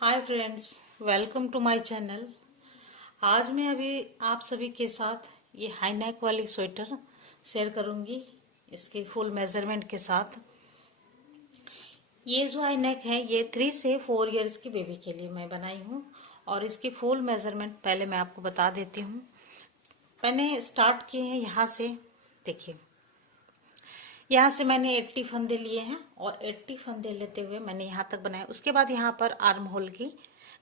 Hi friends, welcome to my channel. आज मैं अभी आप सभी के साथ ये हाई नेक वाली स्वेटर शेयर करूंगी इसके फुल मेजरमेंट के साथ। ये जो हाई नेक है ये 3 से 4 इयर्स की बेबी के लिए मैं बनाई हूँ और इसकी फुल मेजरमेंट पहले मैं आपको बता देती हूँ। मैंने स्टार्ट किए हैं यहाँ से। देखिए, यहाँ से मैंने 80 फंदे लिए हैं और 80 फंदे लेते हुए मैंने यहाँ तक बनाया। उसके बाद यहाँ पर आर्म होल की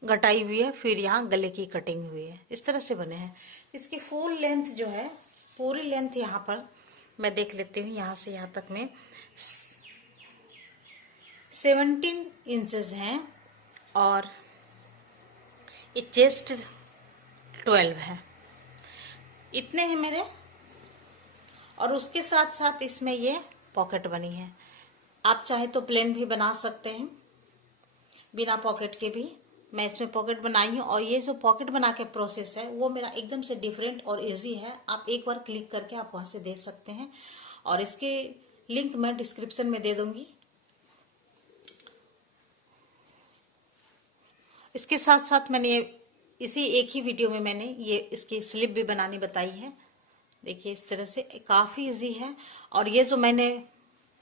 घटाई हुई है, फिर यहाँ गले की कटिंग हुई है। इस तरह से बने हैं। इसकी फुल लेंथ जो है, पूरी लेंथ यहाँ पर मैं देख लेती हूँ। यहाँ से यहाँ तक में 17 इंचेस हैं और ये चेस्ट 12 है। इतने हैं मेरे। और उसके साथ साथ इसमें ये पॉकेट बनी है। आप चाहे तो प्लेन भी बना सकते हैं बिना पॉकेट के भी। मैं इसमें पॉकेट बनाई हूँ और ये जो पॉकेट बना के प्रोसेस है वो मेरा एकदम से डिफरेंट और इजी है। आप एक बार क्लिक करके आप वहां से देख सकते हैं और इसके लिंक मैं डिस्क्रिप्शन में दे दूंगी। इसके साथ साथ मैंने इसी एक ही वीडियो में मैंने ये इसकी स्लिप भी बनानी बताई है। देखिए, इस तरह से काफ़ी इजी है। और ये जो मैंने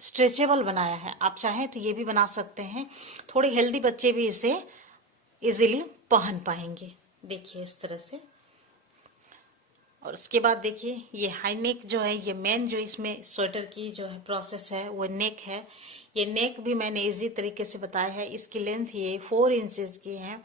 स्ट्रेचेबल बनाया है, आप चाहें तो ये भी बना सकते हैं। थोड़े हेल्दी बच्चे भी इसे इजीली पहन पाएंगे। देखिए, इस तरह से। और उसके बाद देखिए, ये हाई नेक जो है, ये मेन जो इसमें स्वेटर की जो है प्रोसेस है वो नेक है। ये नेक भी मैंने इजी तरीके से बताया है। इसकी लेंथ ये 4 इंचेस की है।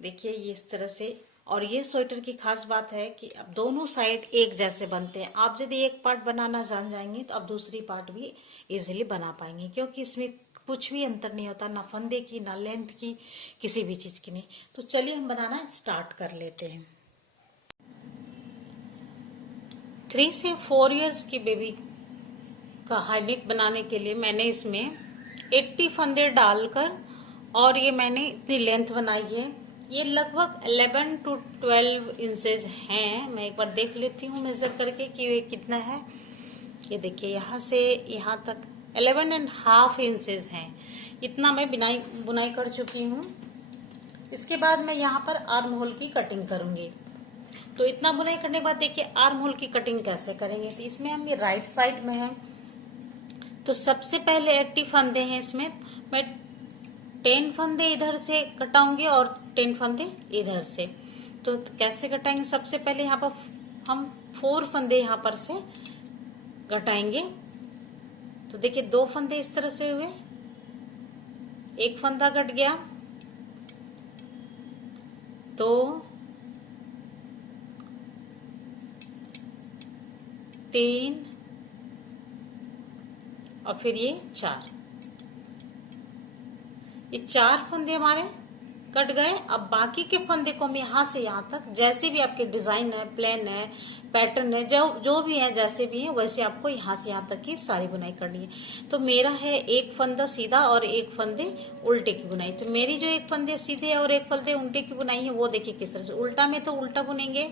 देखिए, ये इस तरह से। और ये स्वेटर की खास बात है कि अब दोनों साइड एक जैसे बनते हैं। आप यदि एक पार्ट बनाना जान जाएंगे तो अब दूसरी पार्ट भी इजीली बना पाएंगे, क्योंकि इसमें कुछ भी अंतर नहीं होता, ना फंदे की, ना लेंथ की, किसी भी चीज की नहीं। तो चलिए हम बनाना स्टार्ट कर लेते हैं। 3 से 4 इयर्स की बेबी का हाई नेक बनाने के लिए मैंने इसमें 80 फंदे डालकर और ये मैंने इतनी लेंथ बनाई है। ये लगभग 11 to 12 इंचेस हैं। मैं एक बार देख लेती हूँ मेजर करके कि ये कितना है। ये देखिए, यहाँ से यहाँ तक 11.5 इंचेस हैं। इतना मैं बुनाई कर चुकी हूँ। इसके बाद मैं यहाँ पर आर्म होल की कटिंग करूंगी। तो इतना बुनाई करने के बाद देखिए आर्म होल की कटिंग कैसे करेंगे। तो इसमें हम ये राइट साइड में है, तो सबसे पहले 80 फंदे हैं। इसमें मैं 10 फंदे इधर से कटाऊंगी और 10 फंदे इधर से। तो कैसे कटाएंगे? सबसे पहले यहाँ पर हम 4 फंदे यहाँ पर से घटाएंगे। तो देखिए, 2 फंदे इस तरह से हुए, एक फंदा घट गया, 2, 3 और फिर ये 4। ये 4 फंदे हमारे कट गए। अब बाकी के फंदे को हम यहाँ से यहाँ तक, जैसे भी आपके डिजाइन है, प्लान है, पैटर्न है, जो भी है, जैसे भी है वैसे आपको यहाँ से यहाँ तक की सारी बुनाई करनी है। तो मेरा है एक फंदा सीधा और एक फंदे उल्टे की बुनाई। तो मेरी जो एक फंदे सीधे और एक फंदे उल्टे की बुनाई है वो देखिए किस तरह से। उल्टा में तो उल्टा बुनेंगे,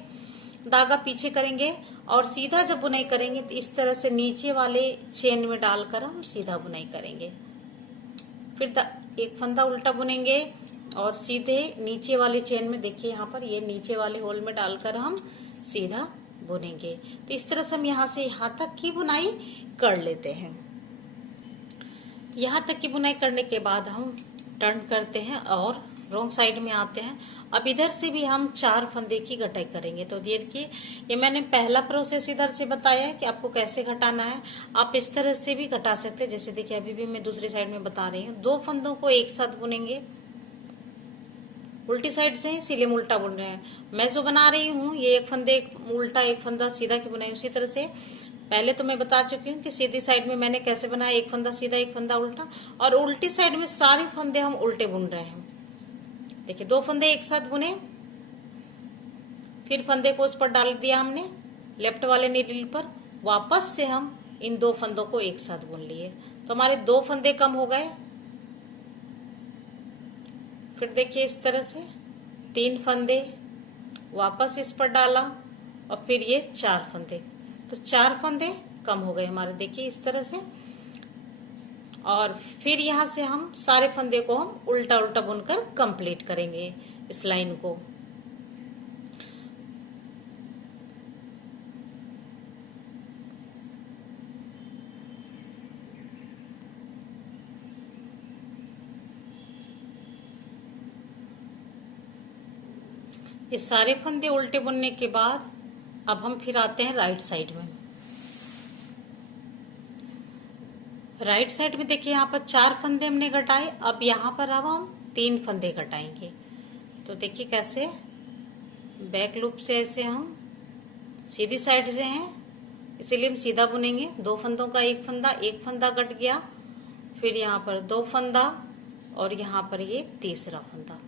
धागा पीछे करेंगे और सीधा जब बुनाई करेंगे तो इस तरह से नीचे वाले चेन में डालकर हम सीधा बुनाई करेंगे। फिर एक फंदा उल्टा बुनेंगे और सीधे नीचे वाले चेन में, देखिए यहाँ पर, ये नीचे वाले होल में डालकर हम सीधा बुनेंगे। तो इस तरह से हम यहाँ से यहाँ तक की बुनाई कर लेते हैं। यहाँ तक की बुनाई करने के बाद हम टर्न करते हैं और रॉन्ग साइड में आते हैं। अब इधर से भी हम 4 फंदे की घटाई करेंगे। तो देखिए, ये मैंने पहला प्रोसेस इधर से बताया है कि आपको कैसे घटाना है। आप इस तरह से भी घटा सकते हैं। जैसे देखिए, अभी भी मैं दूसरी साइड में बता रही हूँ। 2 फंदों को एक साथ बुनेंगे, उल्टी साइड से, इसीलिए उल्टा बुन रहे हैं। मैं जो बना रही हूँ ये एक फंदे उल्टा एक फंदा सीधा की बुनाई। उसी तरह से पहले तो मैं बता चुकी हूँ कि सीधी साइड में मैंने कैसे बनाया, एक फंदा सीधा एक फंदा उल्टा, और उल्टी साइड में सारे फंदे हम उल्टे बुन रहे हैं। देखिए, 2 फंदे एक साथ बुने, फिर फंदे को उस पर डाल दिया हमने लेफ्ट वाले नीडल पर, वापस से हम इन 2 फंदों को एक साथ बुन लिए। तो हमारे 2 फंदे कम हो गए। फिर देखिए, इस तरह से 3 फंदे वापस इस पर डाला और फिर ये 4 फंदे। तो 4 फंदे कम हो गए हमारे, देखिए इस तरह से। और फिर यहाँ से हम सारे फंदे को हम उल्टा उल्टा बुनकर कंप्लीट करेंगे इस लाइन को। ये सारे फंदे उल्टे बुनने के बाद अब हम फिर आते हैं राइट साइड में। राइट साइड में देखिए यहाँ पर 4 फंदे हमने घटाए, अब यहाँ पर अब हम 3 फंदे घटाएंगे। तो देखिए कैसे, बैक लूप से ऐसे हम सीधी साइड से हैं इसीलिए हम सीधा बुनेंगे। 2 फंदों का एक फंदा कट गया, फिर यहाँ पर 2 फंदा और यहाँ पर ये तीसरा फंदा।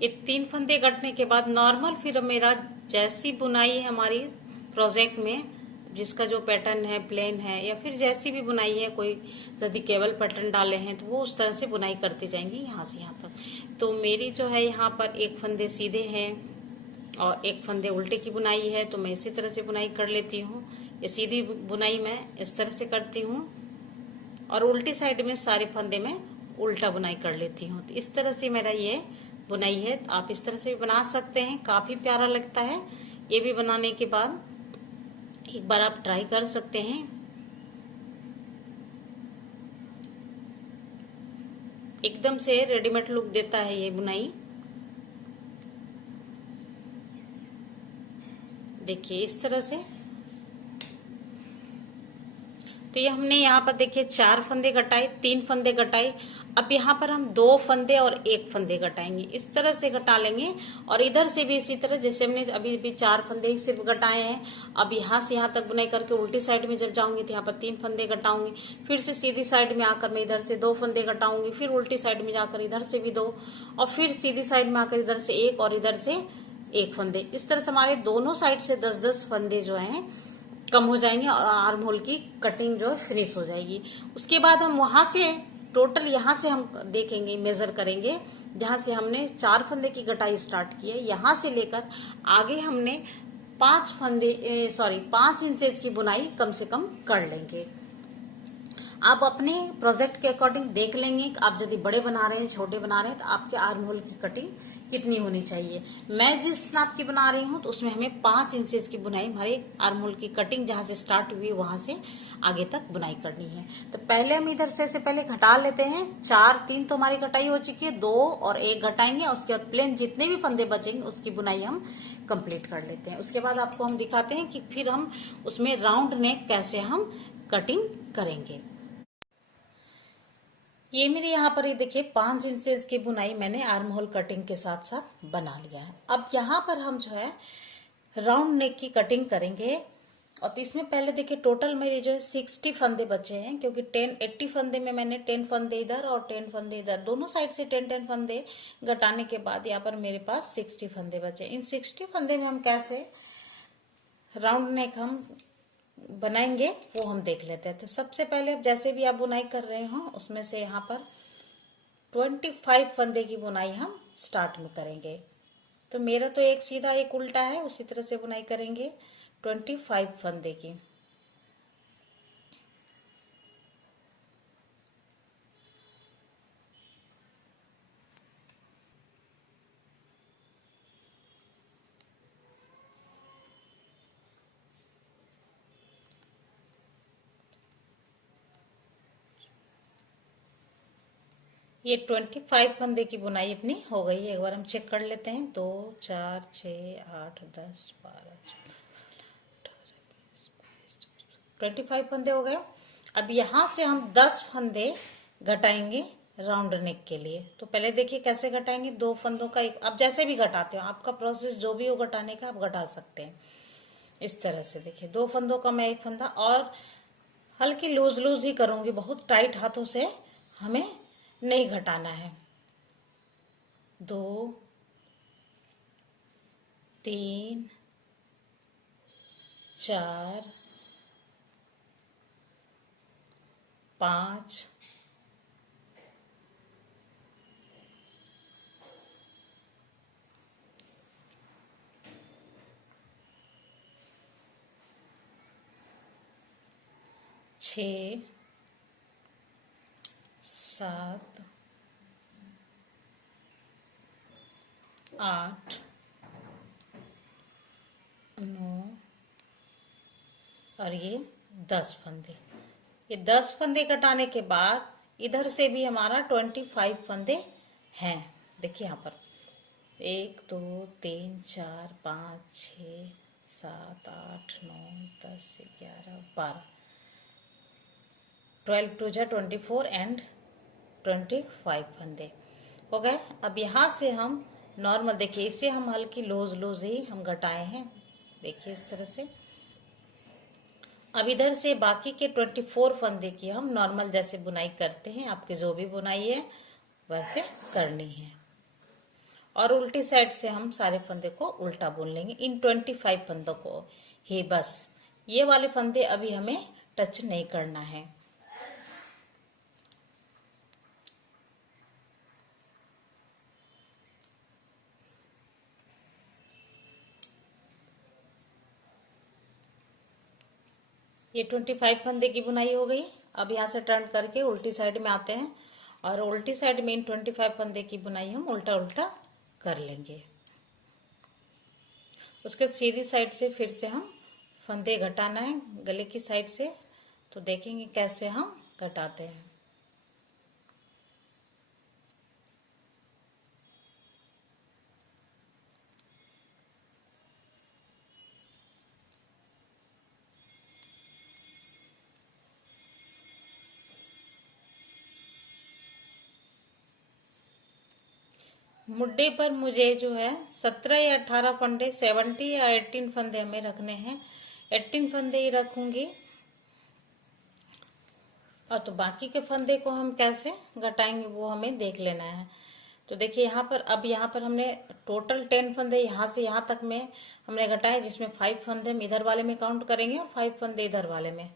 ये 3 फंदे कटने के बाद नॉर्मल फिर मेरा जैसी बुनाई है हमारी प्रोजेक्ट में, जिसका जो पैटर्न है प्लेन है या फिर जैसी भी बुनाई है, कोई यदि केवल पैटर्न डाले हैं तो वो उस तरह से बुनाई करते जाएंगे यहाँ से यहाँ तक। तो मेरी जो है यहाँ पर 1 फंदे सीधे हैं और 1 फंदे उल्टे की बुनाई है, तो मैं इसी तरह से बुनाई कर लेती हूँ। ये सीधी बुनाई मैं इस तरह से करती हूँ और उल्टी साइड में सारे फंदे में उल्टा बुनाई कर लेती हूँ। तो इस तरह से मेरा ये बुनाई है। आप इस तरह से भी बना सकते हैं, काफी प्यारा लगता है। ये भी बनाने के बाद एक बार आप ट्राई कर सकते हैं। एकदम से रेडीमेड लुक देता है ये बुनाई। देखिए इस तरह से। तो ये हमने यहाँ पर देखिए 4 फंदे घटाए, 3 फंदे घटाए। अब यहाँ पर हम 2 फंदे और 1 फंदे घटाएंगे, इस तरह से घटा लेंगे। और इधर से भी इसी तरह, जैसे हमने अभी भी 4 फंदे सिर्फ घटाए हैं, अब यहाँ से यहाँ तक बुनाई करके उल्टी साइड में जब जाऊंगी तो यहाँ पर 3 फंदे घटाऊंगी, फिर से सीधी साइड में आकर मैं इधर से 2 फंदे घटाऊंगी, फिर उल्टी साइड में जाकर इधर से भी 2 और फिर सीधी साइड में आकर इधर से 1 और इधर से 1 फंदे। इस तरह से हमारे दोनों साइड से 10-10 फंदे जो हैं कम हो जाएंगे और आर्म होल की कटिंग जो फिनिश हो जाएगी। उसके बाद हम वहां से टोटल यहाँ से हम देखेंगे, मेजर करेंगे, जहां से हमने 4 फंदे की कटाई स्टार्ट की है, यहाँ से लेकर आगे हमने 5 इंचेस की बुनाई कम से कम कर लेंगे। आप अपने प्रोजेक्ट के अकॉर्डिंग देख लेंगे, आप यदि बड़े बना रहे हैं छोटे बना रहे हैं तो आपके आर्म होल की कटिंग कितनी होनी चाहिए। मैं जिस नाप की बना रही हूँ तो उसमें हमें 5 इंचेस की बुनाई, हमारे आर्म होल की कटिंग जहां से स्टार्ट हुई वहां से आगे तक बुनाई करनी है। तो पहले हम इधर से पहले घटा लेते हैं। 3 तो हमारी कटाई हो चुकी है, 2 और 1 घटाएंगे। उसके बाद प्लेन जितने भी फंदे बचेंगे उसकी बुनाई हम कंप्लीट कर लेते हैं। उसके बाद आपको हम दिखाते हैं कि फिर हम उसमें राउंड नेक कैसे हम कटिंग करेंगे। ये मेरे यहाँ पर ये देखिए 5 इंचेस की बुनाई मैंने आर्म होल कटिंग के साथ साथ बना लिया है। अब यहाँ पर हम जो है राउंड नेक की कटिंग करेंगे। और तो इसमें पहले देखिए टोटल मेरे जो है 60 फंदे बचे हैं, क्योंकि 80 फंदे में मैंने 10 फंदे इधर और 10 फंदे इधर, दोनों साइड से 10 फंदे घटाने के बाद यहाँ पर मेरे पास 60 फंदे बचे। इन 60 फंदे में हम कैसे राउंड नेक हम बनाएंगे वो हम देख लेते हैं। तो सबसे पहले जैसे भी आप बुनाई कर रहे हो उसमें से यहाँ पर 25 फंदे की बुनाई हम स्टार्ट में करेंगे। तो मेरा तो एक सीधा एक उल्टा है, उसी तरह से बुनाई करेंगे 25 फंदे की। ये 25 फंदे की बुनाई अपनी हो गई है। एक बार हम चेक कर लेते हैं। 2 4 6 8 10 12 25 फंदे हो गए। अब यहाँ से हम 10 फंदे घटाएंगे राउंड नेक के लिए। तो पहले देखिए कैसे घटाएंगे। 2 फंदों का एक, आप जैसे भी घटाते हो, आपका प्रोसेस जो भी हो घटाने का आप घटा सकते हैं। इस तरह से देखिए 2 फंदों का मैं एक फंदा, और हल्की लूज लूज ही करूंगी, बहुत टाइट हाथों से हमें नहीं घटाना है। 2 3 4 5 6 6 7 8 9 और ये 10 फंदे। ये 10 फंदे कटाने के बाद इधर से भी हमारा 25 फंदे हैं। देखिए यहाँ पर 1 2 3 4 5 6 7 8 9 10 11 12 12 टू जा 24 एंड 25 फंदे हो गए। अब यहाँ से हम नॉर्मल, देखिए इसे हम हल्की लूज लूज ही हम घटाए हैं, देखिए इस तरह से। अब इधर से बाकी के 24 फंदे की हम नॉर्मल जैसे बुनाई करते हैं, आपके जो भी बुनाई है वैसे करनी है। और उल्टी साइड से हम सारे फंदे को उल्टा बुन लेंगे इन 25 फंदों को ही। बस ये वाले फंदे अभी हमें टच नहीं करना है। ये 25 फंदे की बुनाई हो गई। अब यहाँ से टर्न करके उल्टी साइड में आते हैं और उल्टी साइड में इन 25 फंदे की बुनाई हम उल्टा उल्टा कर लेंगे। उसके सीधी साइड से फिर से हम फंदे घटाना है गले की साइड से, तो देखेंगे कैसे हम घटाते हैं। मुड्डे पर मुझे जो है 17 या 18 फंदे, 70 या 18 फंदे हमें रखने हैं। 18 फंदे ही रखूंगी। और तो बाकी के फंदे को हम कैसे घटाएंगे वो हमें देख लेना है। तो देखिए यहाँ पर, अब यहाँ पर हमने टोटल 10 फंदे यहाँ से यहाँ तक में हमने घटाए, जिसमें 5 फंदे हम इधर वाले में काउंट करेंगे और 5 फंदे इधर वाले में।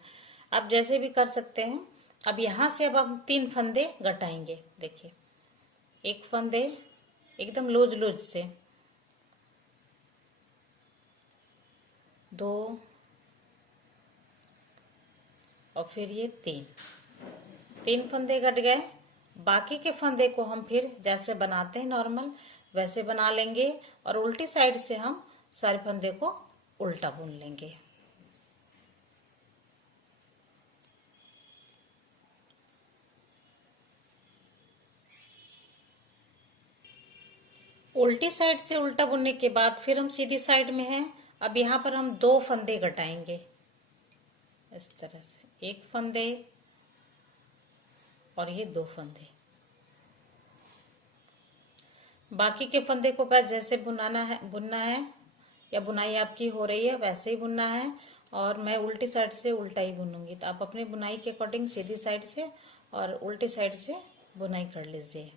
आप जैसे भी कर सकते हैं। अब यहाँ से अब हम 3 फंदे घटाएंगे। देखिए एक फंदे एकदम लूज लूज से, 2 और फिर ये 3 फंदे घट गए। बाकी के फंदे को हम फिर जैसे बनाते हैं नॉर्मल वैसे बना लेंगे और उल्टी साइड से हम सारे फंदे को उल्टा बुन लेंगे। उल्टी साइड से उल्टा बुनने के बाद फिर हम सीधी साइड में हैं। अब यहाँ पर हम 2 फंदे घटाएंगे इस तरह से, 1 फंदे और ये 2 फंदे। बाकी के फंदे को पैर जैसे बुनना है या बुनाई आपकी हो रही है वैसे ही बुनना है। और मैं उल्टी साइड से उल्टा ही बुनूंगी, तो आप अपनी बुनाई के अकॉर्डिंग सीधी साइड से और उल्टी साइड से बुनाई कर लीजिए।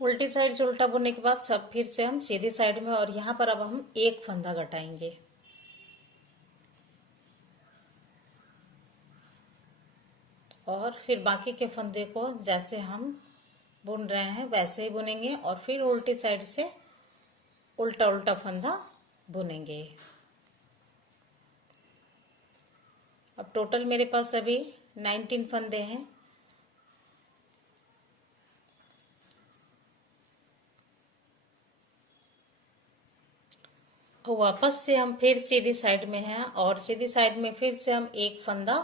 उल्टी साइड से उल्टा बुनने के बाद सब फिर से हम सीधी साइड में, और यहाँ पर अब हम 1 फंदा घटाएंगे। और फिर बाकी के फंदे को जैसे हम बुन रहे हैं वैसे ही बुनेंगे और फिर उल्टी साइड से उल्टा उल्टा फंदा बुनेंगे। अब टोटल मेरे पास अभी 19 फंदे हैं। और वापस से हम फिर सीधी साइड में हैं और सीधी साइड में फिर से हम 1 फंदा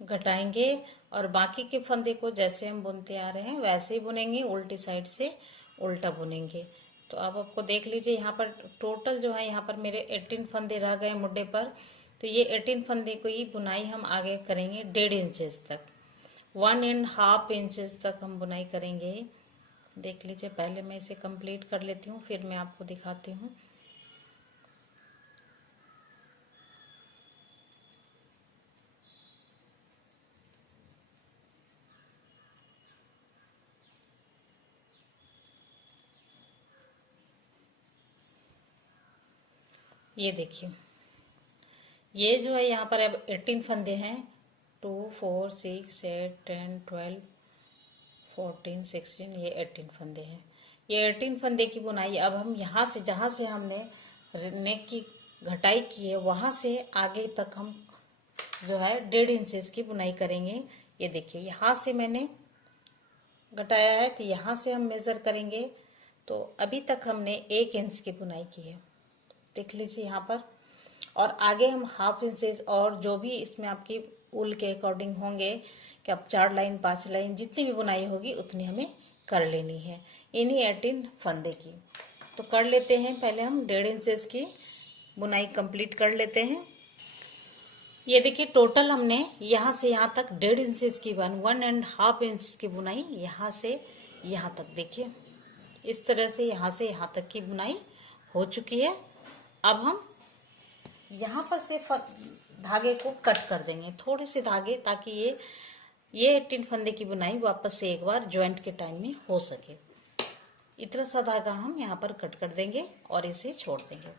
घटाएंगे और बाकी के फंदे को जैसे हम बुनते आ रहे हैं वैसे ही बुनेंगे, उल्टी साइड से उल्टा बुनेंगे। तो अब आपको देख लीजिए यहाँ पर टोटल जो है, यहाँ पर मेरे 18 फंदे रह गए मुड्डे पर। तो ये 18 फंदे को ही बुनाई हम आगे करेंगे 1.5 इंचेस तक, 1.5 इंचेस तक हम बुनाई करेंगे। देख लीजिए, पहले मैं इसे कंप्लीट कर लेती हूँ फिर मैं आपको दिखाती हूँ। ये देखिए, ये जो है यहाँ पर अब 18 फंदे हैं 2 4 6 8 10 12 14 16 ये 18 फंदे हैं। ये 18 फंदे की बुनाई अब हम यहाँ से जहाँ से हमने नेक की घटाई की है वहाँ से आगे तक हम जो है 1.5 इंचेस की बुनाई करेंगे। ये देखिए यहाँ से मैंने घटाया है तो यहाँ से हम मेज़र करेंगे तो अभी तक हमने 1 इंच की बुनाई की है, देख लीजिए यहाँ पर। और आगे हम 1/2 इंचेस और जो भी इसमें आपकी ऊल के अकॉर्डिंग होंगे कि अब 4 लाइन 5 लाइन जितनी भी बुनाई होगी उतनी हमें कर लेनी है इन्हीं 18 फंदे की। तो कर लेते हैं, पहले हम 1.5 इंचेस की बुनाई कंप्लीट कर लेते हैं। ये देखिए टोटल हमने यहाँ से यहाँ तक 1.5 इंचेस की 1.5 इंच की बुनाई यहाँ से यहाँ तक, देखिए इस तरह से यहाँ से यहाँ तक की बुनाई हो चुकी है। अब हम यहाँ पर से धागे को कट कर देंगे, थोड़े से धागे, ताकि ये 18 फंदे की बुनाई वापस से एक बार जॉइंट के टाइम में हो सके। इतना सा धागा हम यहाँ पर कट कर देंगे और इसे छोड़ देंगे।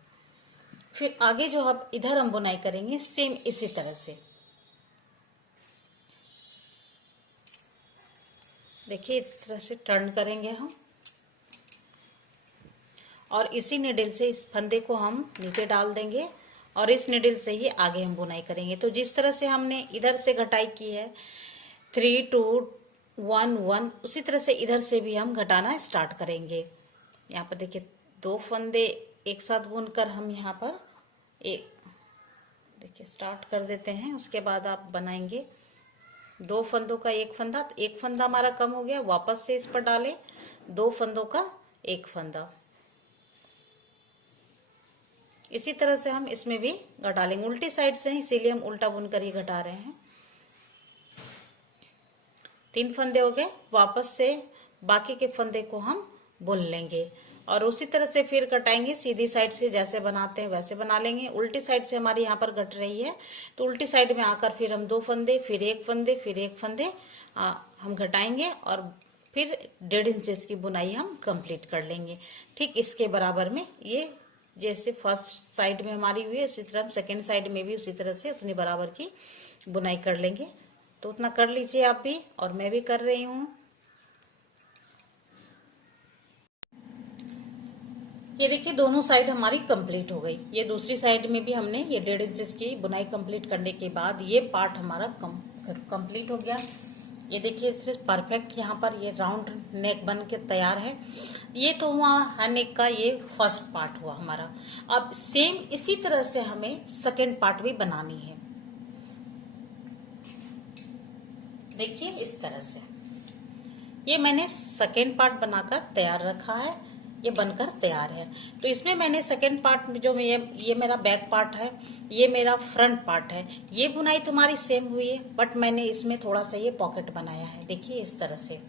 फिर आगे जो अब इधर हम बुनाई करेंगे सेम इसी तरह से, देखिए इस तरह से टर्न करेंगे हम और इसी निडल से इस फंदे को हम नीचे डाल देंगे और इस निडल से ही आगे हम बुनाई करेंगे। तो जिस तरह से हमने इधर से घटाई की है 3 2 1 1, उसी तरह से इधर से भी हम घटाना स्टार्ट करेंगे। यहाँ पर देखिए 2 फंदे एक साथ बुनकर हम यहाँ पर एक देखिए स्टार्ट कर देते हैं। उसके बाद आप बनाएंगे 2 फंदों का एक फंदा, तो एक फंदा हमारा कम हो गया, वापस से इस पर डालें 2 फंदों का एक फंदा। इसी तरह से हम इसमें भी घटा लेंगे, उल्टी साइड से, इसीलिए हम उल्टा बुनकर ही घटा रहे हैं। 3 फंदे हो गए, वापस से बाकी के फंदे को हम बुन लेंगे और उसी तरह से फिर कटाएंगे। सीधी साइड से जैसे बनाते हैं वैसे बना लेंगे। उल्टी साइड से हमारी यहाँ पर कट रही है तो उल्टी साइड में आकर फिर हम 2 फंदे, फिर एक फंदे, फिर एक फंदे हम घटाएंगे और फिर 1.5 इंचेस की बुनाई हम कंप्लीट कर लेंगे। ठीक इसके बराबर में, ये जैसे फर्स्ट साइड में हमारी हुई है उसी तरह हम सेकेंड साइड में भी उसी तरह से उतनी बराबर की बुनाई कर लेंगे। तो उतना कर लीजिए आप भी और मैं भी कर रही हूँ। ये देखिए दोनों साइड हमारी कंप्लीट हो गई। ये दूसरी साइड में भी हमने ये 1.5 इंचेस की बुनाई कंप्लीट करने के बाद ये पार्ट हमारा कंप्लीट हो गया। ये देखिए सिर्फ परफेक्ट यहाँ पर ये राउंड नेक बन के तैयार है। ये तो हुआ नेक का ये फर्स्ट पार्ट हुआ हमारा। अब सेम इसी तरह से हमें सेकेंड पार्ट भी बनानी है। देखिए इस तरह से ये मैंने सेकेंड पार्ट बनाकर तैयार रखा है, ये बनकर तैयार है। तो इसमें मैंने सेकेंड पार्ट में जो ये मेरा बैक पार्ट है, ये मेरा फ्रंट पार्ट है। ये बुनाई तुम्हारी सेम हुई है बट मैंने इसमें थोड़ा सा ये पॉकेट बनाया है। देखिए इस तरह से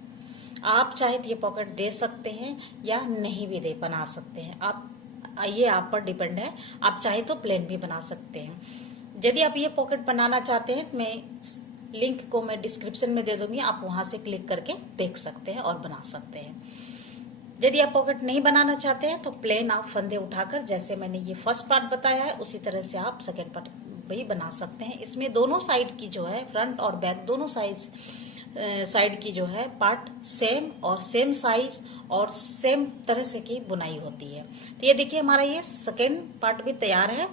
आप चाहे तो ये पॉकेट दे सकते हैं या नहीं भी बना सकते हैं, आप ये आप पर डिपेंड है। आप चाहे तो प्लेन भी बना सकते हैं। यदि आप ये पॉकेट बनाना चाहते हैं मैं लिंक को मैं डिस्क्रिप्शन में दे दूंगी, आप वहां से क्लिक करके देख सकते हैं और बना सकते हैं। यदि आप पॉकेट नहीं बनाना चाहते हैं तो प्लेन आप फंदे उठाकर जैसे मैंने ये फर्स्ट पार्ट बताया है उसी तरह से आप सेकेंड पार्ट भी बना सकते हैं। इसमें दोनों साइड की जो है फ्रंट और बैक दोनों साइड की जो है पार्ट सेम और सेम साइज और सेम तरह से की बुनाई होती है। तो ये देखिए हमारा ये सेकेंड पार्ट भी तैयार है।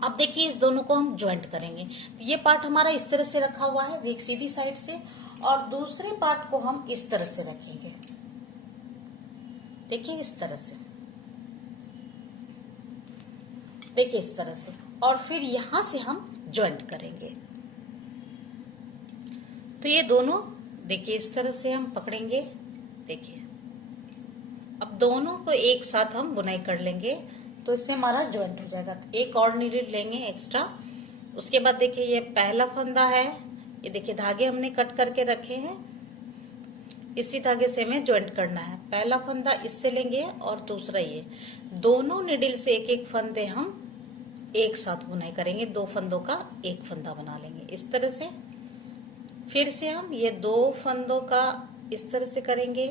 अब देखिए इस दोनों को हम ज्वाइंट करेंगे। ये पार्ट हमारा इस तरह से रखा हुआ है एक सीधी साइड से और दूसरे पार्ट को हम इस तरह से रखेंगे। देखिए इस तरह से, देखिए इस तरह से, और फिर यहां से हम ज्वाइंट करेंगे। तो ये दोनों देखिए इस तरह से हम पकड़ेंगे। देखिए अब दोनों को एक साथ हम बुनाई कर लेंगे तो इससे हमारा ज्वाइंट हो जाएगा। एक और नीडल लेंगे एक्स्ट्रा। उसके बाद देखिए ये पहला फंदा है, ये देखिए धागे हमने कट करके रखे हैं, इसी धागे से हमें ज्वाइंट करना है। पहला फंदा इससे लेंगे और दूसरा ये, दोनों निडल से एक एक फंदे हम एक साथ बुनाई करेंगे। 2 फंदों का एक फंदा बना लेंगे इस तरह से। फिर से हम ये 2 फंदों का इस तरह से करेंगे।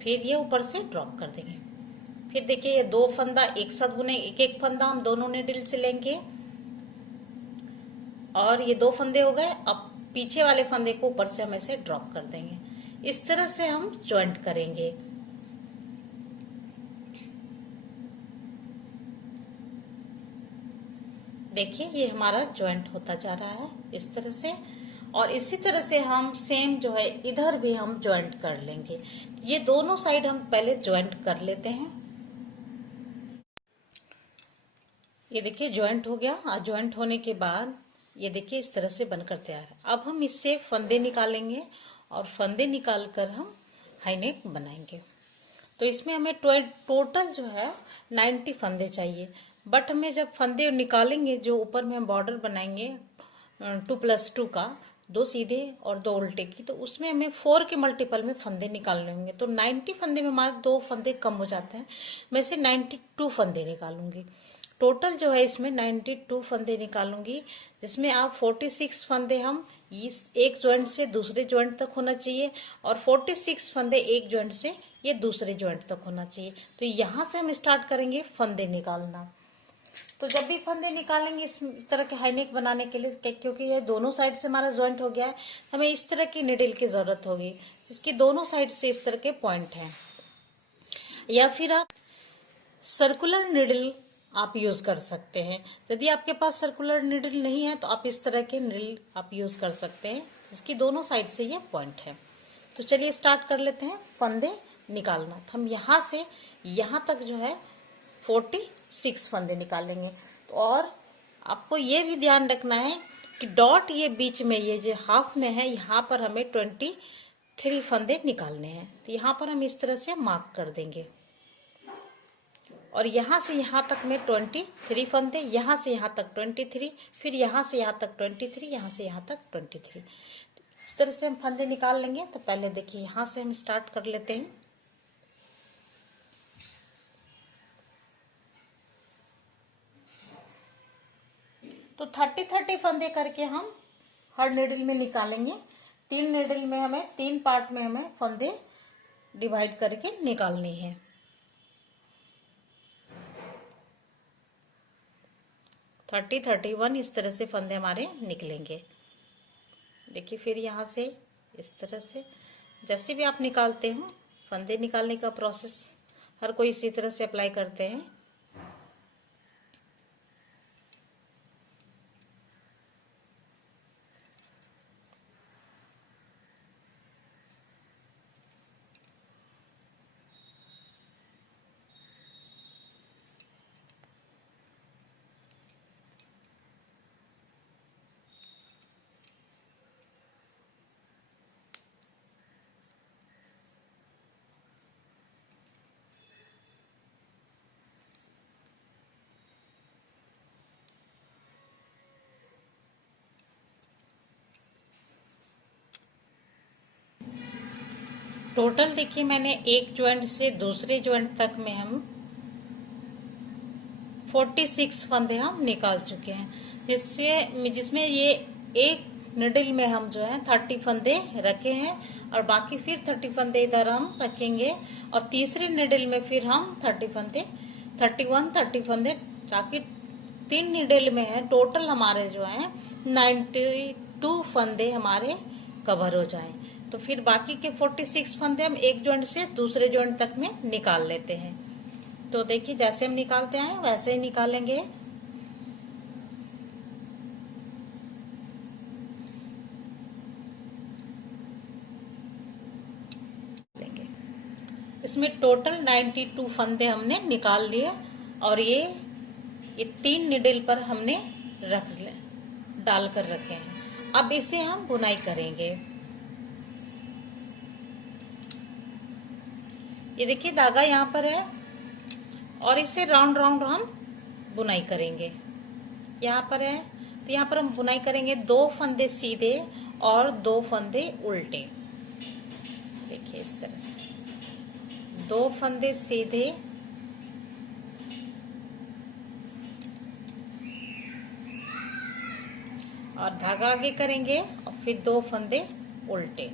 फिर ये ऊपर से ड्रॉप कर देंगे। फिर देखिए ये 2 फंदा एक साथ बुने, एक एक फंदा हम दोनों नीडल से लेंगे और ये 2 फंदे हो गए। अब पीछे वाले फंदे को ऊपर से हम ऐसे ड्रॉप कर देंगे। इस तरह से हम ज्वाइंट करेंगे। देखिए ये हमारा ज्वाइंट होता जा रहा है इस तरह से, और इसी तरह से हम सेम जो है इधर भी हम ज्वाइंट कर लेंगे। ये दोनों साइड हम पहले ज्वाइंट कर लेते हैं। ये देखिए ज्वाइंट हो गया, और ज्वाइंट होने के बाद ये देखिए इस तरह से बनकर तैयार है। अब हम इससे फंदे निकालेंगे और फंदे निकाल कर हम हाई नेक बनाएंगे। तो इसमें हमें टोटल जो है 90 फंदे चाहिए, बट हमें जब फंदे निकालेंगे जो ऊपर में हम बॉर्डर बनाएंगे 2+2 का, 2 सीधे और 2 उल्टे की, तो उसमें हमें 4 के मल्टीपल में फंदे निकालने होंगे। तो 90 फंदे में हमारे 2 फंदे कम हो जाते हैं, मैं इसे 92 फंदे निकालूंगी। टोटल जो है इसमें 92 फंदे निकालूंगी, जिसमें आप 46 फंदे हम इस एक ज्वाइंट से दूसरे ज्वाइंट तक होना चाहिए, और 46 फंदे एक ज्वाइंट से ये दूसरे ज्वाइंट तक होना चाहिए। तो यहाँ से हम स्टार्ट करेंगे फंदे निकालना। तो जब भी फंदे निकालेंगे इस तरह के हाई नेक बनाने के लिए, क्योंकि ये दोनों साइड से हमारा ज्वाइंट हो गया है, हमें इस तरह की निडल की जरूरत होगी जिसकी दोनों साइड से इस तरह के पॉइंट हैं। या फिर आप सर्कुलर निडल आप यूज कर सकते हैं। यदि आपके पास सर्कुलर निडल नहीं है तो आप इस तरह के निडल आप यूज कर सकते हैं जिसकी दोनों साइड से ये पॉइंट है। तो चलिए स्टार्ट कर लेते हैं फंदे निकालना। तो हम यहाँ से यहाँ तक जो है 46 फंदे निकालेंगे। तो और आपको ये भी ध्यान रखना है कि डॉट ये बीच में ये जो हाफ में है, यहाँ पर हमें 23 फंदे निकालने हैं। तो यहाँ पर हम इस तरह से मार्क कर देंगे, और यहाँ से यहाँ तक में 23 फंदे, यहाँ से यहाँ तक 23, फिर यहाँ से यहाँ तक 23, यहाँ से यहाँ तक 23। इस तरह से हम फंदे निकाल लेंगे। तो पहले देखिए यहाँ से हम स्टार्ट कर लेते हैं। तो 30 फंदे करके हम हर निडल में निकालेंगे। 3 निडल में हमें 3 पार्ट में हमें फंदे डिवाइड करके निकालने हैं। 31 इस तरह से फंदे हमारे निकलेंगे। देखिए फिर यहाँ से इस तरह से जैसे भी आप निकालते हो, फंदे निकालने का प्रोसेस हर कोई इसी तरह से अप्लाई करते हैं। टोटल देखिए मैंने एक ज्वाइंट से दूसरे ज्वाइंट तक में हम 46 फंदे हम निकाल चुके हैं, जिसमें ये एक निडल में हम जो है 30 फंदे रखे हैं, और बाकी फिर 30 फंदे इधर हम रखेंगे, और तीसरे निडल में फिर हम 30 फंदे 30 फंदे, ताकि 3 निडल में है टोटल हमारे जो है 92 फंदे हमारे कवर हो जाएं। तो फिर बाकी के 46 फंदे हम एक ज्वाइंट से दूसरे ज्वाइंट तक में निकाल लेते हैं। तो देखिए जैसे हम निकालते हैं वैसे ही निकालेंगे। इसमें टोटल 92 फंदे हमने निकाल लिए, और ये 3 निडल पर हमने डालकर रखे हैं। अब इसे हम बुनाई करेंगे। ये देखिए धागा यहाँ पर है, और इसे राउंड राउंड हम बुनाई करेंगे। यहाँ पर है तो यहाँ पर हम बुनाई करेंगे 2 फंदे सीधे और 2 फंदे उल्टे। देखिए इस तरह से 2 फंदे सीधे और धागा आगे करेंगे, और फिर 2 फंदे उल्टे।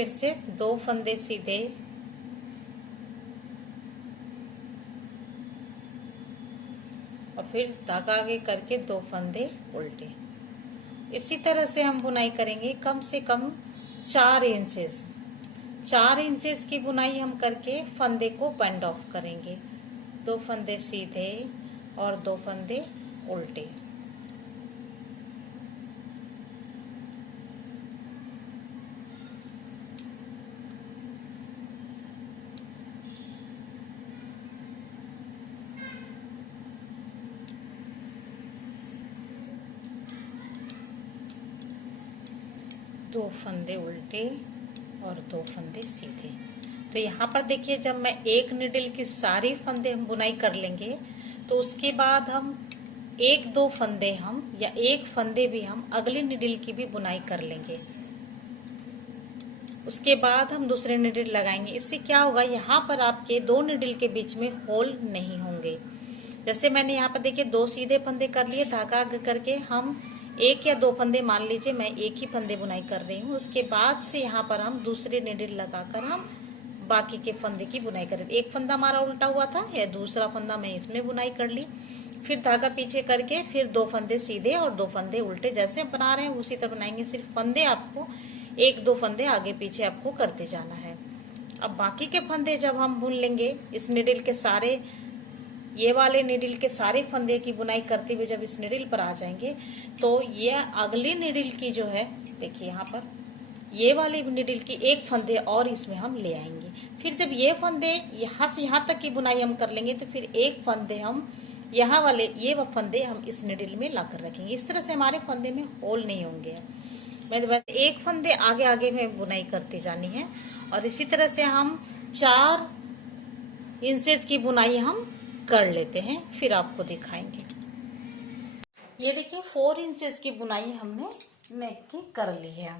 फिर से 2 फंदे सीधे और फिर धागा आगे करके 2 फंदे उल्टे। इसी तरह से हम बुनाई करेंगे कम से कम 4 इंचेस। 4 इंचेस की बुनाई हम करके फंदे को बंड ऑफ करेंगे। 2 फंदे सीधे और 2 फंदे उल्टे। दो फंदे उल्टे और 2 फंदे सीधे। तो यहाँ पर देखिए, जब मैं एक निडल की सारी फंदे हम बुनाई कर लेंगे तो उसके बाद हम 1-2 फंदे हम या 1 फंदे भी हम अगले निडल की भी बुनाई कर लेंगे। उसके बाद हम दूसरे निडल लगाएंगे। इससे क्या होगा, यहाँ पर आपके 2 निडल के बीच में होल नहीं होंगे। जैसे मैंने यहाँ पर देखिए 2 सीधे फंदे कर लिए, धागा आगे करके हम 1 या 2 फंदे, मान लीजिए मैं 1 ही फंदे बुनाई कर रही हूँ। उसके बाद से यहाँ पर हम दूसरे निडल लगाकर हम बाकी के फंदे की बुनाई करें। एक फंदा हमारा उल्टा हुआ था या दूसरा फंदा मैं इसमें बुनाई कर ली, फिर धागा पीछे करके फिर 2 फंदे सीधे और 2 फंदे उल्टे। जैसे बना रहे हैं उसी तरह बनाएंगे, सिर्फ फंदे आपको 1-2 फंदे आगे पीछे आपको करते जाना है। अब बाकी के फंदे जब हम बुन लेंगे, इस निडल के सारे, ये वाले निडल के सारे फंदे की बुनाई करते हुए जब इस निडल पर आ जाएंगे तो ये अगली निडल की जो है, देखिए यहाँ पर ये वाली निडल की 1 फंदे और इसमें हम ले आएंगे। फिर जब ये फंदे यहाँ से यहाँ तक की बुनाई हम कर लेंगे तो फिर 1 फंदे हम यहाँ वाले, ये फंदे हम इस निडल में ला कर रखेंगे। इस तरह से हमारे फंदे में होल नहीं होंगे। मैं बस 1 फंदे आगे आगे में बुनाई करती जानी है और इसी तरह से हम 4 इंचेस की बुनाई हम कर लेते हैं, फिर आपको दिखाएंगे। ये देखिए 4 इंचेस की बुनाई हमने नेक की कर ली है।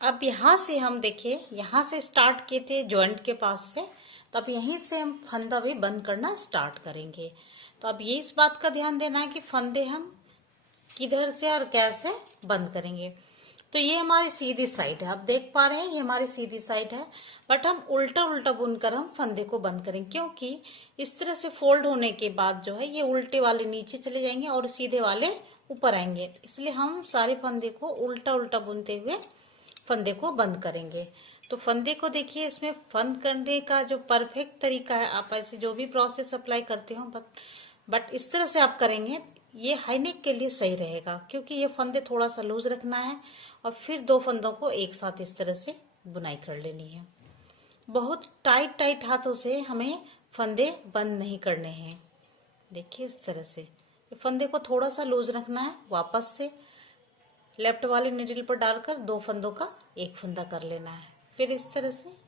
अब यहाँ से हम देखिए, यहाँ से स्टार्ट किए थे जॉइंट के पास से, तो अब यहीं से हम फंदा भी बंद करना स्टार्ट करेंगे। तो अब ये इस बात का ध्यान देना है कि फंदे हम किधर से और कैसे बंद करेंगे। तो ये हमारी सीधी साइड है, आप देख पा रहे हैं ये हमारी सीधी साइड है, बट हम उल्टा उल्टा बुनकर हम फंदे को बंद करेंगे, क्योंकि इस तरह से फोल्ड होने के बाद जो है ये उल्टे वाले नीचे चले जाएंगे और सीधे वाले ऊपर आएंगे। इसलिए हम सारे फंदे को उल्टा उल्टा बुनते हुए फंदे को बंद करेंगे। तो फंदे को देखिए, इसमें बंद करने का जो परफेक्ट तरीका है, आप ऐसे जो भी प्रोसेस अप्लाई करते हो बट इस तरह से आप करेंगे, ये हाई नेक के लिए सही रहेगा, क्योंकि ये फंदे थोड़ा सा लूज रखना है और फिर 2 फंदों को एक साथ इस तरह से बुनाई कर लेनी है। बहुत टाइट टाइट हाथों से हमें फंदे बंद नहीं करने हैं। देखिए इस तरह से फंदे को थोड़ा सा लूज रखना है, वापस से लेफ्ट वाले निडल पर डालकर 2 फंदों का 1 फंदा कर लेना है। फिर इस तरह से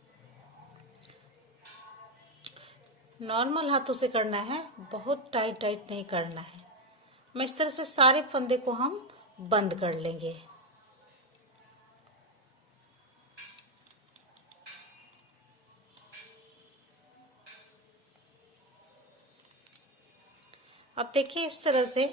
नॉर्मल हाथों से करना है, बहुत टाइट टाइट नहीं करना है। मैं इस तरह से सारे फंदे को हम बंद कर लेंगे। अब देखिए इस तरह से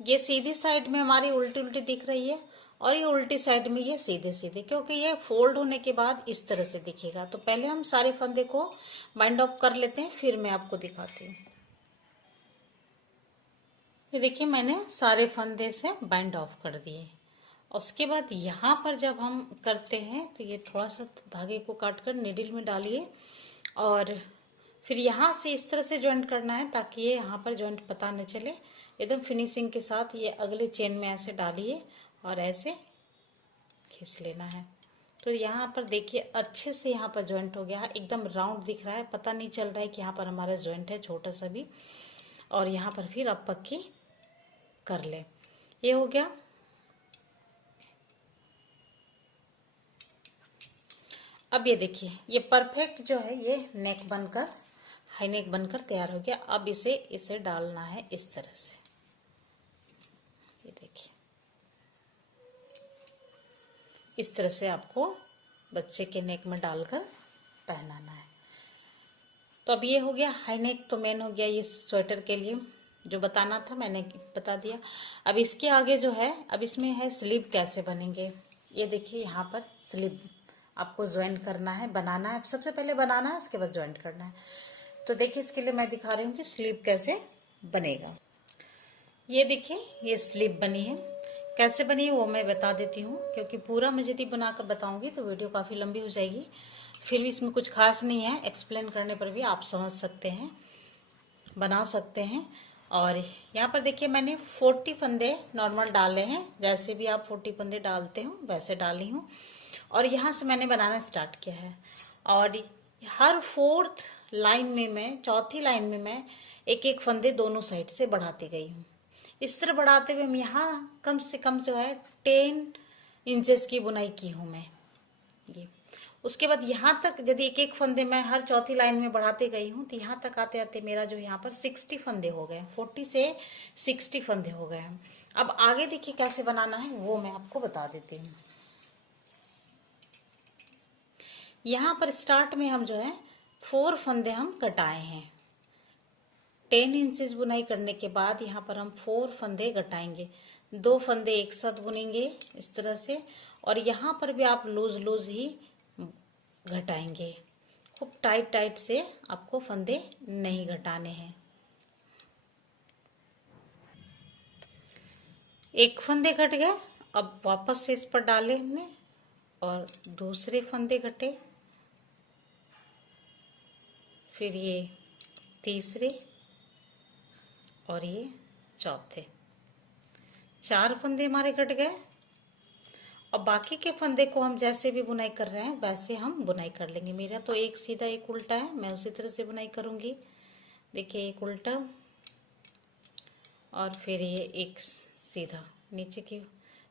ये सीधी साइड में हमारी उल्टी उल्टी दिख रही है और ये उल्टी साइड में ये सीधे सीधे, क्योंकि ये फोल्ड होने के बाद इस तरह से दिखेगा। तो पहले हम सारे फंदे को बाइंड ऑफ कर लेते हैं, फिर मैं आपको दिखाती हूँ। ये देखिए मैंने सारे फंदे से बाइंड ऑफ कर दिए। उसके बाद यहाँ पर जब हम करते हैं तो ये थोड़ा सा धागे को काटकर निडल में डालिए और फिर यहाँ से इस तरह से ज्वाइंट करना है ताकि ये यहाँ पर ज्वाइंट पता न चले। एकदम फिनिशिंग के साथ ये अगले चेन में ऐसे डालिए और ऐसे खींच लेना है। तो यहाँ पर देखिए अच्छे से यहाँ पर ज्वाइंट हो गया है, एकदम राउंड दिख रहा है, पता नहीं चल रहा है कि यहाँ पर हमारा ज्वाइंट है छोटा सा भी। और यहाँ पर फिर आप पक्की कर ले। ये हो गया। अब ये देखिए ये परफेक्ट जो है ये नेक बनकर, हाई नेक बनकर तैयार हो गया। अब इसे डालना है इस तरह से। ये देखिए इस तरह से आपको बच्चे के नेक में डालकर पहनाना है। तो अब ये हो गया हाई नेक, तो मेन हो गया ये स्वेटर के लिए जो बताना था मैंने बता दिया। अब इसके आगे जो है, अब इसमें है स्लीव कैसे बनेंगे। ये देखिए यहाँ पर स्लीव आपको ज्वाइन करना है, बनाना है। सबसे पहले बनाना है, उसके बाद ज्वाइन करना है। तो देखिए इसके लिए मैं दिखा रही हूँ कि स्लीव कैसे बनेगा। ये देखिए ये स्लीव बनी है, कैसे बनी है वो मैं बता देती हूँ, क्योंकि पूरा मैं यदि बनाकर बताऊंगी तो वीडियो काफ़ी लंबी हो जाएगी। फिर भी इसमें कुछ खास नहीं है, एक्सप्लेन करने पर भी आप समझ सकते हैं, बना सकते हैं। और यहाँ पर देखिए मैंने 40 फंदे नॉर्मल डाले हैं, जैसे भी आप 40 फंदे डालते हो वैसे डाली हूँ। और यहाँ से मैंने बनाना स्टार्ट किया है। और हर 4th लाइन में मैं, चौथी लाइन में मैं एक एक फंदे दोनों साइड से बढ़ाती गई हूँ। इस तरह बढ़ाते हुए हम यहाँ कम से कम जो है 10 इंचेस की बुनाई की हूँ मैं ये। उसके बाद यहाँ तक यदि एक एक फंदे मैं हर चौथी लाइन में बढ़ाते गई हूँ तो यहाँ तक आते आते मेरा जो यहाँ पर 60 फंदे हो गए, 40 से 60 फंदे हो गए हैं। अब आगे देखिए कैसे बनाना है वो मैं आपको बता देती हूँ। यहाँ पर स्टार्ट में हम जो है 4 फंदे हम घटाए हैं। 10 इंचेस बुनाई करने के बाद यहाँ पर हम 4 फंदे घटाएंगे, 2 फंदे एक साथ बुनेंगे इस तरह से। और यहाँ पर भी आप लूज लूज ही घटाएंगे, खूब टाइट टाइट से आपको फंदे नहीं घटाने हैं। एक फंदे घट गए, अब वापस से इस पर डाले हमने और दूसरे फंदे घटे, फिर ये तीसरे और ये चौथे, 4 फंदे हमारे घट गए। और बाकी के फंदे को हम जैसे भी बुनाई कर रहे हैं वैसे हम बुनाई कर लेंगे। मेरा तो एक सीधा एक उल्टा है, मैं उसी तरह से बुनाई करूंगी। देखिए एक उल्टा और फिर ये एक सीधा, नीचे की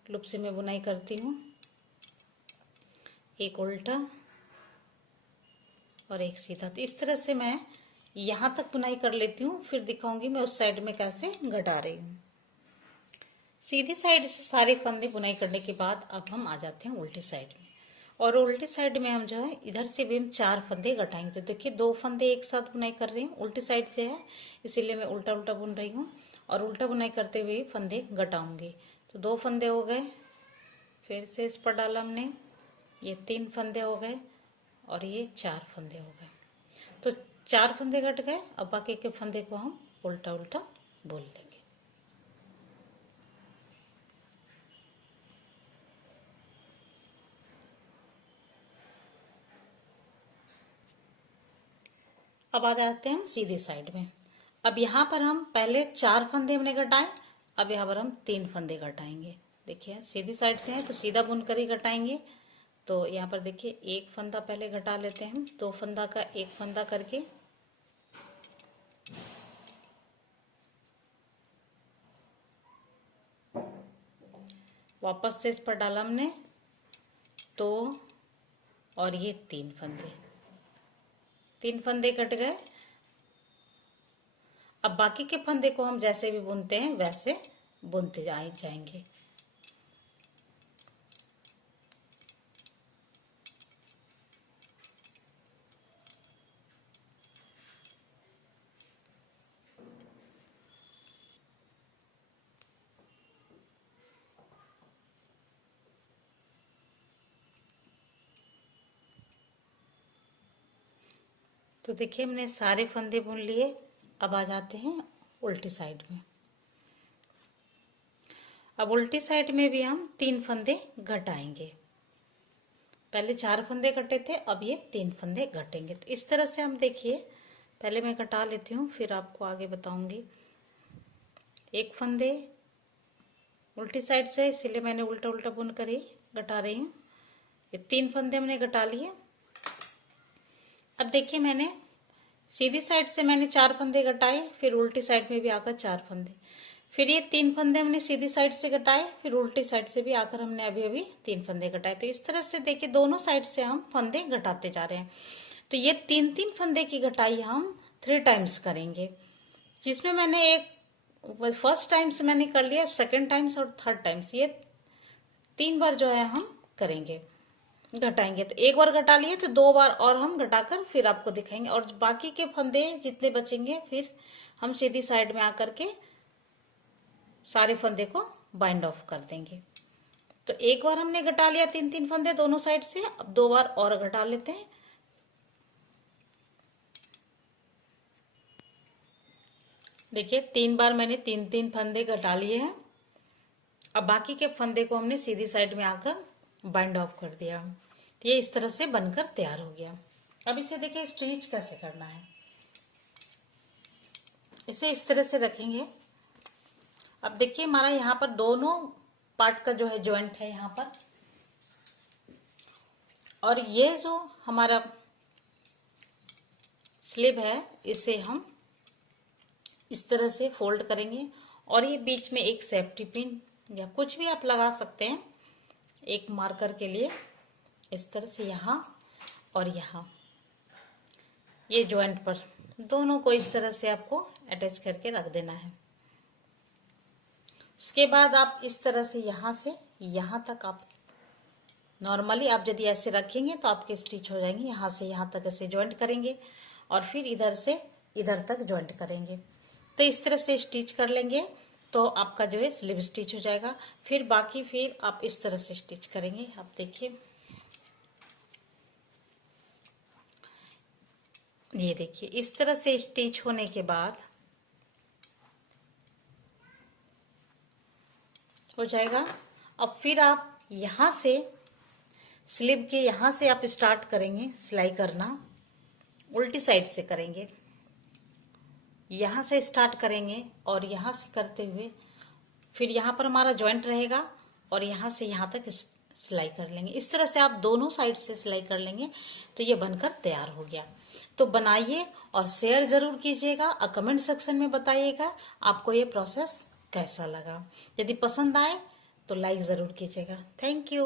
लूप से मैं बुनाई करती हूँ, एक उल्टा और एक सीधा। तो इस तरह से मैं यहाँ तक बुनाई कर लेती हूँ, फिर दिखाऊंगी मैं उस साइड में कैसे घटा रही हूँ। सीधी साइड से सारे फंदे बुनाई करने के बाद अब हम आ जाते हैं उल्टी साइड में। और उल्टी साइड में हम जो है इधर से भी हम 4 फंदे घटाएंगे। तो देखिए 2 फंदे एक साथ बुनाई कर रही हूँ, उल्टी साइड से है इसीलिए मैं उल्टा उल्टा बुन रही हूँ। और उल्टा बुनाई करते हुए फंदे घटाऊंगी। तो 2 फंदे हो गए, फिर से इस पर डाला हमने, ये 3 फंदे हो गए और ये 4 फंदे हो गए। तो 4 फंदे घट गए। अब बाकी के फंदे को हम उल्टा उल्टा बुन लेंगे। अब आ जाते हैं हम सीधे साइड में। अब यहाँ पर हम पहले 4 फंदे हमने घटाए, अब यहाँ पर हम 3 फंदे घटाएंगे। देखिए सीधी साइड से है तो सीधा बुनकर ही घटाएंगे। तो यहाँ पर देखिए एक फंदा पहले घटा लेते हैं हम, 2 फंदा का एक फंदा करके, वापस से इस पर डाला हमने तो, और ये 3 फंदे, 3 फंदे कट गए। अब बाकी के फंदे को हम जैसे भी बुनते हैं वैसे बुनते जाएंगे। तो देखिए हमने सारे फंदे बुन लिए। अब आ जाते हैं उल्टी साइड में। अब उल्टी साइड में भी हम 3 फंदे घटाएंगे। पहले 4 फंदे घटे थे, अब ये 3 फंदे घटेंगे। तो इस तरह से हम देखिए, पहले मैं घटा लेती हूँ फिर आपको आगे बताऊंगी। एक फंदे उल्टी साइड से इसीलिए मैंने उल्टा उल्टा बुन कर ही घटा रही हूँ। ये 3 फंदे हमने घटा लिए। अब देखिए मैंने सीधी साइड से मैंने 4 फंदे घटाए, फिर उल्टी साइड में भी आकर 4 फंदे, फिर ये 3 फंदे हमने सीधी साइड से घटाए, फिर उल्टी साइड से भी आकर हमने अभी अभी 3 फंदे घटाए। तो इस तरह से देखिए दोनों साइड से हम फंदे घटाते जा रहे हैं। तो ये 3-3 फंदे की घटाई हम 3 टाइम्स करेंगे, जिसमें मैंने एक फर्स्ट टाइम से मैंने कर लिया, सेकेंड टाइम्स और थर्ड टाइम्स, ये 3 बार जो है हम करेंगे, घटाएंगे। तो एक बार घटा लिए तो 2 बार और हम घटाकर फिर आपको दिखाएंगे। और बाकी के फंदे जितने बचेंगे फिर हम सीधी साइड में आकर के सारे फंदे को बाइंड ऑफ कर देंगे। तो एक बार हमने घटा लिया 3-3 फंदे दोनों साइड से, अब 2 बार और घटा लेते हैं। देखिए 3 बार मैंने 3-3 फंदे घटा लिए हैं। अब बाकी के फंदे को हमने सीधी साइड में आकर बाइंड ऑफ कर दिया। तो ये इस तरह से बनकर तैयार हो गया। अब इसे देखिए स्टिच कैसे करना है। इसे इस तरह से रखेंगे। अब देखिए हमारा यहाँ पर दोनों पार्ट का जो है जॉइंट है यहाँ पर, और ये जो हमारा स्लीव है इसे हम इस तरह से फोल्ड करेंगे, और ये बीच में एक सेफ्टी पिन या कुछ भी आप लगा सकते हैं एक मार्कर के लिए, इस तरह से यहाँ और यहाँ ये जॉइंट पर दोनों को इस तरह से आपको अटैच करके रख देना है। इसके बाद आप इस तरह से यहाँ से यहाँ तक आप नॉर्मली आप यदि ऐसे रखेंगे तो आपके स्टिच हो जाएंगे। यहाँ से यहाँ तक ऐसे जॉइंट करेंगे और फिर इधर से इधर तक जॉइंट करेंगे। तो इस तरह से स्टिच कर लेंगे तो आपका जो है स्लीव स्टिच हो जाएगा। फिर बाकी फिर आप इस तरह से स्टिच करेंगे। आप देखिए, ये देखिए इस तरह से स्टिच होने के बाद हो जाएगा। अब फिर आप यहाँ से स्लीव के यहाँ से आप स्टार्ट करेंगे सिलाई करना, उल्टी साइड से करेंगे। यहाँ से स्टार्ट करेंगे और यहाँ से करते हुए फिर यहाँ पर हमारा जॉइंट रहेगा और यहाँ से यहाँ तक सिलाई कर लेंगे। इस तरह से आप दोनों साइड से सिलाई कर लेंगे तो ये बनकर तैयार हो गया। तो बनाइए और शेयर ज़रूर कीजिएगा और कमेंट सेक्शन में बताइएगा आपको ये प्रोसेस कैसा लगा। यदि पसंद आए तो लाइक ज़रूर कीजिएगा। Thank you.